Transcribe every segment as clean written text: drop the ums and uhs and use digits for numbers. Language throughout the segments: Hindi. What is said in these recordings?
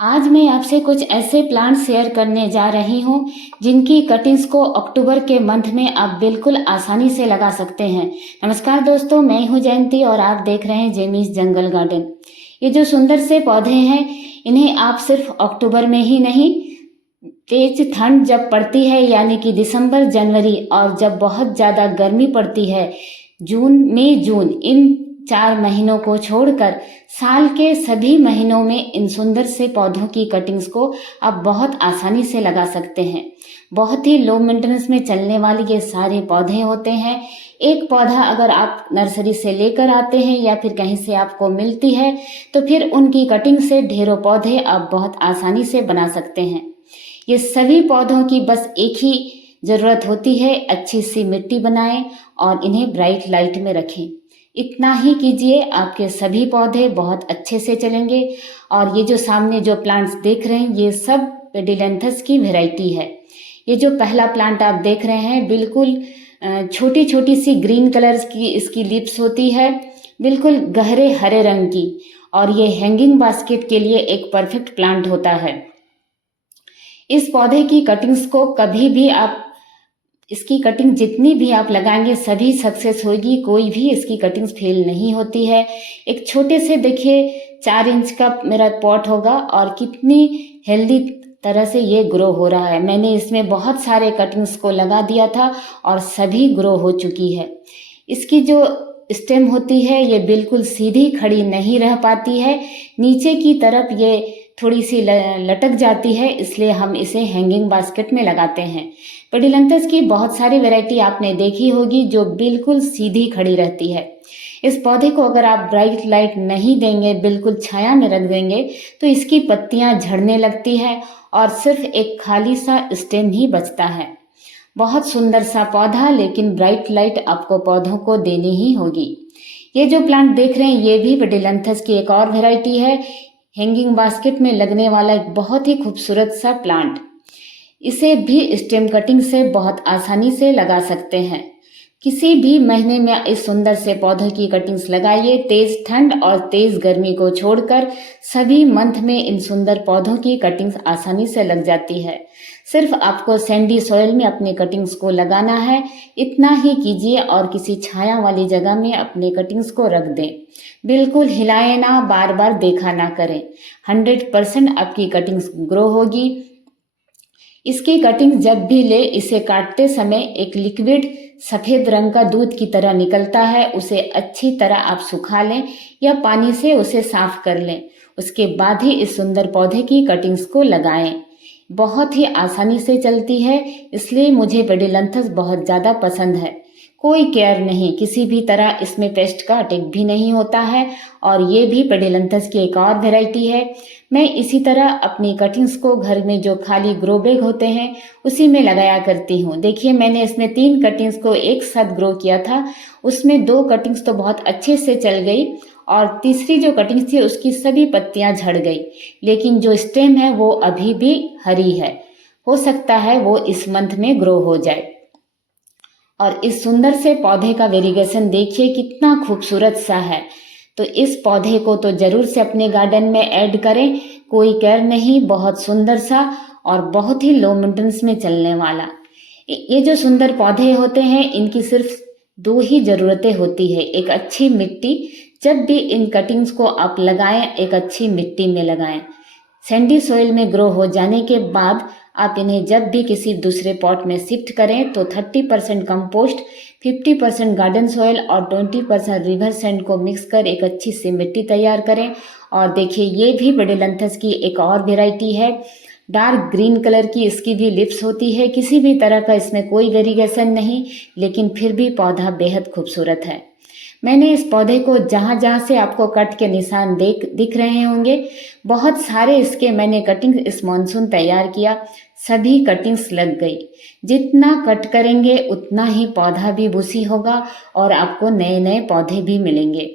आज मैं आपसे कुछ ऐसे प्लांट शेयर करने जा रही हूँ जिनकी कटिंग्स को अक्टूबर के मंथ में आप बिल्कुल आसानी से लगा सकते हैं। नमस्कार दोस्तों, मैं हूँ जयंती और आप देख रहे हैं जेमीज जंगल गार्डन। ये जो सुंदर से पौधे हैं, इन्हें आप सिर्फ अक्टूबर में ही नहीं, तेज ठंड जब पड़ती है यानी कि दिसंबर, जनवरी और जब बहुत ज़्यादा गर्मी पड़ती है, जून, मई, जून, इन 4 महीनों को छोड़कर साल के सभी महीनों में इन सुंदर से पौधों की कटिंग्स को आप बहुत आसानी से लगा सकते हैं। बहुत ही लो मेंटेनेंस में चलने वाले ये सारे पौधे होते हैं। एक पौधा अगर आप नर्सरी से लेकर आते हैं या फिर कहीं से आपको मिलती है, तो फिर उनकी कटिंग से ढेरों पौधे आप बहुत आसानी से बना सकते हैं। ये सभी पौधों की बस एक ही ज़रूरत होती है, अच्छी सी मिट्टी बनाएं और इन्हें ब्राइट लाइट में रखें। इतना ही कीजिए, आपके सभी पौधे बहुत अच्छे से चलेंगे। और ये जो सामने जो प्लांट्स देख रहे हैं, ये सब पेडिलेंथस की वैरायटी है। ये जो पहला प्लांट आप देख रहे हैं, बिल्कुल छोटी छोटी सी ग्रीन कलर की इसकी लिप्स होती है, बिल्कुल गहरे हरे रंग की, और ये हैंगिंग बास्केट के लिए एक परफेक्ट प्लांट होता है। इस पौधे की कटिंग्स को कभी भी आप, इसकी कटिंग जितनी भी आप लगाएंगे सभी सक्सेस होगी, कोई भी इसकी कटिंग्स फेल नहीं होती है। एक छोटे से देखिए 4 इंच का मेरा पॉट होगा और कितनी हेल्दी तरह से ये ग्रो हो रहा है। मैंने इसमें बहुत सारे कटिंग्स को लगा दिया था और सभी ग्रो हो चुकी है। इसकी जो स्टेम होती है ये बिल्कुल सीधी खड़ी नहीं रह पाती है, नीचे की तरफ ये थोड़ी सी लटक जाती है, इसलिए हम इसे हैंगिंग बास्केट में लगाते हैं। पेडिलेंथस की बहुत सारी वैरायटी आपने देखी होगी जो बिल्कुल सीधी खड़ी रहती है। इस पौधे को अगर आप ब्राइट लाइट नहीं देंगे, बिल्कुल छाया में रख देंगे, तो इसकी पत्तियां झड़ने लगती है और सिर्फ एक खाली सा स्टेम ही बचता है। बहुत सुंदर सा पौधा, लेकिन ब्राइट लाइट आपको पौधों को देनी ही होगी। ये जो प्लांट देख रहे हैं, ये भी पेडिलेंथस की एक और वैरायटी है, हैंगिंग बास्केट में लगने वाला एक बहुत ही खूबसूरत सा प्लांट। इसे भी स्टेम कटिंग से बहुत आसानी से लगा सकते हैं। किसी भी महीने में इस सुंदर से पौधे की कटिंग्स लगाइए। तेज ठंड और तेज गर्मी को छोड़कर सभी मंथ में इन सुंदर पौधों की कटिंग्स आसानी से लग जाती है। सिर्फ आपको सैंडी सॉइल में अपने कटिंग्स को लगाना है, इतना ही कीजिए और किसी छाया वाली जगह में अपने कटिंग्स को रख दें। बिल्कुल हिलाएं ना, बार बार देखा ना करें। 100% आपकी कटिंग्स ग्रो होगी। इसकी कटिंग जब भी ले, इसे काटते समय एक लिक्विड सफ़ेद रंग का दूध की तरह निकलता है, उसे अच्छी तरह आप सुखा लें या पानी से उसे साफ कर लें। उसके बाद ही इस सुंदर पौधे की कटिंग्स को लगाएं। बहुत ही आसानी से चलती है, इसलिए मुझे पेडिलेंथस बहुत ज़्यादा पसंद है। कोई केयर नहीं, किसी भी तरह इसमें पेस्ट का अटैक भी नहीं होता है। और ये भी पेडिलेंथस की एक और वैरायटी है। मैं इसी तरह अपनी कटिंग्स को घर में जो खाली ग्रो बैग होते हैं उसी में लगाया करती हूँ। देखिए, मैंने इसमें 3 कटिंग्स को एक साथ ग्रो किया था, उसमें 2 कटिंग्स तो बहुत अच्छे से चल गई और तीसरी जो कटिंग थी उसकी सभी पत्तियां झड़ गई, लेकिन जो स्टेम है वो अभी भी हरी है। हो सकता है वो इस मंथ में ग्रो हो जाए। और इस सुंदर से पौधे का वेरिगेशन देखिए कितना खूबसूरत सा है। तो इस पौधे को तो जरूर से अपने गार्डन में ऐड करें। कोई केयर नहीं, बहुत सुंदर सा और बहुत ही लो मेंटेनेंस में चलने वाला। ये जो सुंदर पौधे होते हैं, इनकी सिर्फ 2 ही ज़रूरतें होती है। एक अच्छी मिट्टी, जब भी इन कटिंग्स को आप लगाएं एक अच्छी मिट्टी में लगाएं। सैंडी सॉइल में ग्रो हो जाने के बाद आप इन्हें जब भी किसी दूसरे पॉट में शिफ्ट करें तो 30% कंपोस्ट, 50% गार्डन सॉइल और 20% रिवर सैंड को मिक्स कर एक अच्छी सी मिट्टी तैयार करें। और देखिए, ये भी पेडिलेंथस की एक और वेराइटी है, डार्क ग्रीन कलर की इसकी भी लिप्स होती है। किसी भी तरह का इसमें कोई वेरिएशन नहीं, लेकिन फिर भी पौधा बेहद खूबसूरत है। मैंने इस पौधे को जहाँ जहाँ से आपको कट के निशान दिख रहे होंगे, बहुत सारे इसके मैंने कटिंग इस मानसून तैयार किया, सभी कटिंग्स लग गई। जितना कट करेंगे उतना ही पौधा भी बूसी होगा और आपको नए नए पौधे भी मिलेंगे।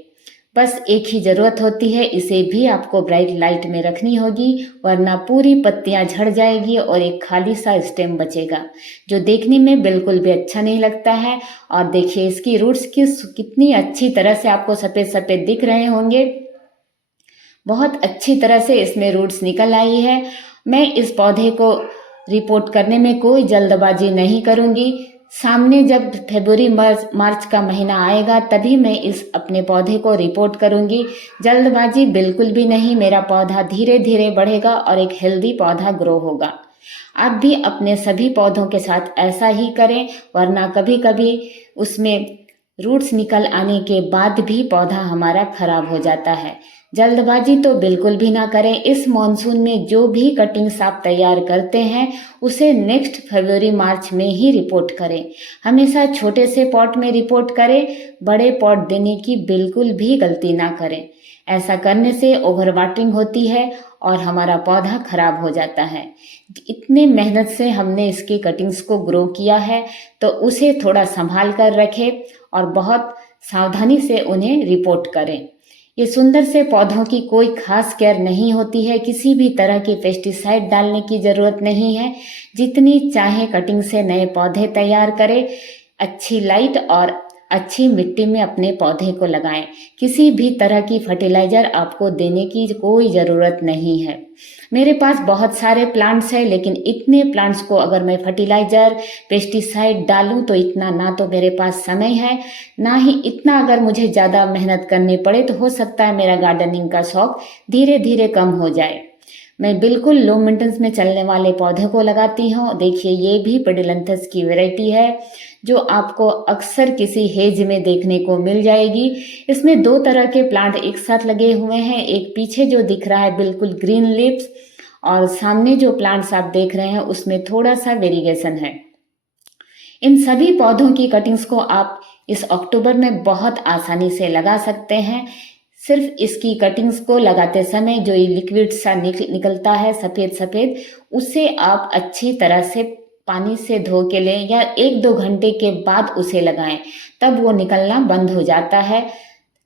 बस एक ही ज़रूरत होती है, इसे भी आपको ब्राइट लाइट में रखनी होगी, वरना पूरी पत्तियां झड़ जाएगी और एक खाली सा स्टेम बचेगा, जो देखने में बिल्कुल भी अच्छा नहीं लगता है। और देखिए, इसकी रूट्स कितनी अच्छी तरह से आपको सफ़ेद सफ़ेद दिख रहे होंगे। बहुत अच्छी तरह से इसमें रूट्स निकल आई है। मैं इस पौधे को रिपोर्ट करने में कोई जल्दबाजी नहीं करूँगी। सामने जब फरवरी मार्च का महीना आएगा तभी मैं इस अपने पौधे को रिपोर्ट करूँगी। जल्दबाजी बिल्कुल भी नहीं। मेरा पौधा धीरे धीरे बढ़ेगा और एक हेल्दी पौधा ग्रो होगा। आप भी अपने सभी पौधों के साथ ऐसा ही करें, वरना कभी कभी उसमें रूट्स निकल आने के बाद भी पौधा हमारा खराब हो जाता है। जल्दबाजी तो बिल्कुल भी ना करें। इस मॉनसून में जो भी कटिंग्स आप तैयार करते हैं उसे नेक्स्ट फरवरी मार्च में ही रिपोर्ट करें। हमेशा छोटे से पॉट में रिपोर्ट करें, बड़े पॉट देने की बिल्कुल भी गलती ना करें। ऐसा करने से ओवर वाटरिंग होती है और हमारा पौधा खराब हो जाता है। इतने मेहनत से हमने इसकी कटिंग्स को ग्रो किया है तो उसे थोड़ा संभाल कर रखें और बहुत सावधानी से उन्हें रिपोर्ट करें। ये सुंदर से पौधों की कोई खास केयर नहीं होती है। किसी भी तरह की पेस्टिसाइड डालने की ज़रूरत नहीं है। जितनी चाहे कटिंग से नए पौधे तैयार करें। अच्छी लाइट और अच्छी मिट्टी में अपने पौधे को लगाएं। किसी भी तरह की फर्टिलाइज़र आपको देने की कोई ज़रूरत नहीं है। मेरे पास बहुत सारे प्लांट्स हैं, लेकिन इतने प्लांट्स को अगर मैं फर्टिलाइज़र पेस्टिसाइड डालूं तो इतना ना तो मेरे पास समय है, ना ही इतना अगर मुझे ज़्यादा मेहनत करनी पड़े तो हो सकता है मेरा गार्डनिंग का शौक धीरे धीरे कम हो जाए। मैं बिल्कुल लो मेंटेनेंस में चलने वाले पौधे को लगाती हूँ। देखिए, ये भी पेडिलैंथस की वैरायटी है जो आपको अक्सर किसी हेज में देखने को मिल जाएगी। इसमें दो तरह के प्लांट एक साथ लगे हुए हैं। एक पीछे जो दिख रहा है बिल्कुल ग्रीन लीव्स, और सामने जो प्लांट्स आप देख रहे हैं उसमें थोड़ा सा वेरिएशन है। इन सभी पौधों की कटिंग्स को आप इस अक्टूबर में बहुत आसानी से लगा सकते हैं। सिर्फ इसकी कटिंग्स को लगाते समय जो ये लिक्विड सा निकलता है सफ़ेद सफ़ेद, उसे आप अच्छी तरह से पानी से धो के लें या 1-2 घंटे के बाद उसे लगाएं, तब वो निकलना बंद हो जाता है।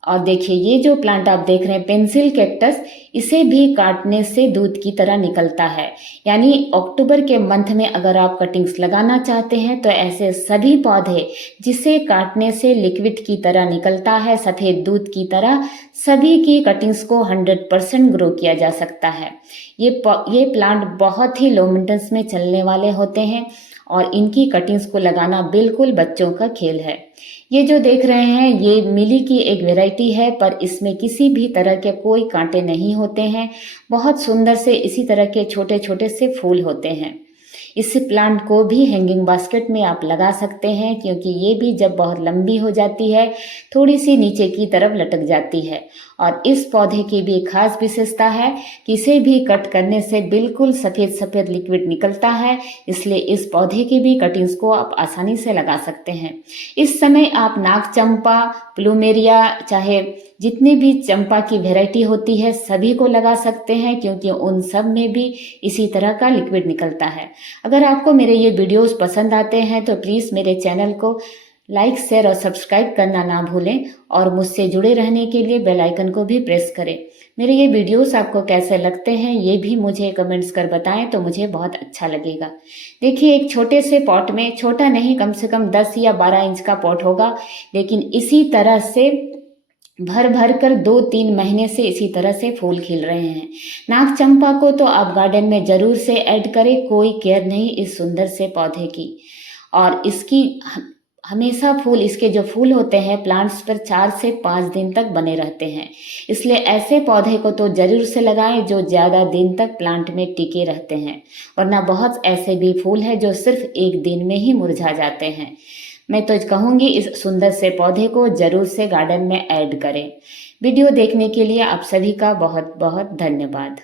और देखिए, ये जो प्लांट आप देख रहे हैं पेंसिल कैक्टस, इसे भी काटने से दूध की तरह निकलता है। यानी अक्टूबर के मंथ में अगर आप कटिंग्स लगाना चाहते हैं तो ऐसे सभी पौधे जिसे काटने से लिक्विड की तरह निकलता है सफ़ेद दूध की तरह, सभी की कटिंग्स को 100% ग्रो किया जा सकता है। ये प्लांट बहुत ही लो मेंटेनेंस में चलने वाले होते हैं और इनकी कटिंग्स को लगाना बिल्कुल बच्चों का खेल है। ये जो देख रहे हैं ये मिली की एक वैरायटी है, पर इसमें किसी भी तरह के कोई कांटे नहीं होते हैं। बहुत सुंदर से इसी तरह के छोटे छोटे से फूल होते हैं। इस प्लांट को भी हैंगिंग बास्केट में आप लगा सकते हैं, क्योंकि ये भी जब बहुत लंबी हो जाती है थोड़ी सी नीचे की तरफ लटक जाती है। और इस पौधे की भी खास विशेषता है कि इसे भी कट करने से बिल्कुल सफ़ेद सफ़ेद लिक्विड निकलता है, इसलिए इस पौधे की भी कटिंग्स को आप आसानी से लगा सकते हैं। इस समय आप नाग चंपा, प्लूमेरिया, चाहे जितने भी चंपा की वैरायटी होती है सभी को लगा सकते हैं, क्योंकि उन सब में भी इसी तरह का लिक्विड निकलता है। अगर आपको मेरे ये वीडियोस पसंद आते हैं तो प्लीज़ मेरे चैनल को लाइक, शेयर और सब्सक्राइब करना ना भूलें, और मुझसे जुड़े रहने के लिए बेल आइकन को भी प्रेस करें। मेरे ये वीडियोस आपको कैसे लगते हैं ये भी मुझे कमेंट्स कर बताएं तो मुझे बहुत अच्छा लगेगा। देखिए, एक छोटे से पॉट में, छोटा नहीं, कम से कम 10 या 12 इंच का पॉट होगा, लेकिन इसी तरह से भर भर कर 2-3 महीने से इसी तरह से फूल खिल रहे हैं। नाग चंपा को तो आप गार्डन में ज़रूर से ऐड करें, कोई केयर नहीं इस सुंदर से पौधे की। और इसकी हमेशा फूल, इसके जो फूल होते हैं प्लांट्स पर 4 से 5 दिन तक बने रहते हैं, इसलिए ऐसे पौधे को तो ज़रूर से लगाएं जो ज़्यादा दिन तक प्लांट में टिके रहते हैं, वरना बहुत ऐसे भी फूल हैं जो सिर्फ 1 दिन में ही मुरझा जाते हैं। मैं तो कहूँगी इस सुंदर से पौधे को ज़रूर से गार्डन में ऐड करें। वीडियो देखने के लिए आप सभी का बहुत बहुत धन्यवाद।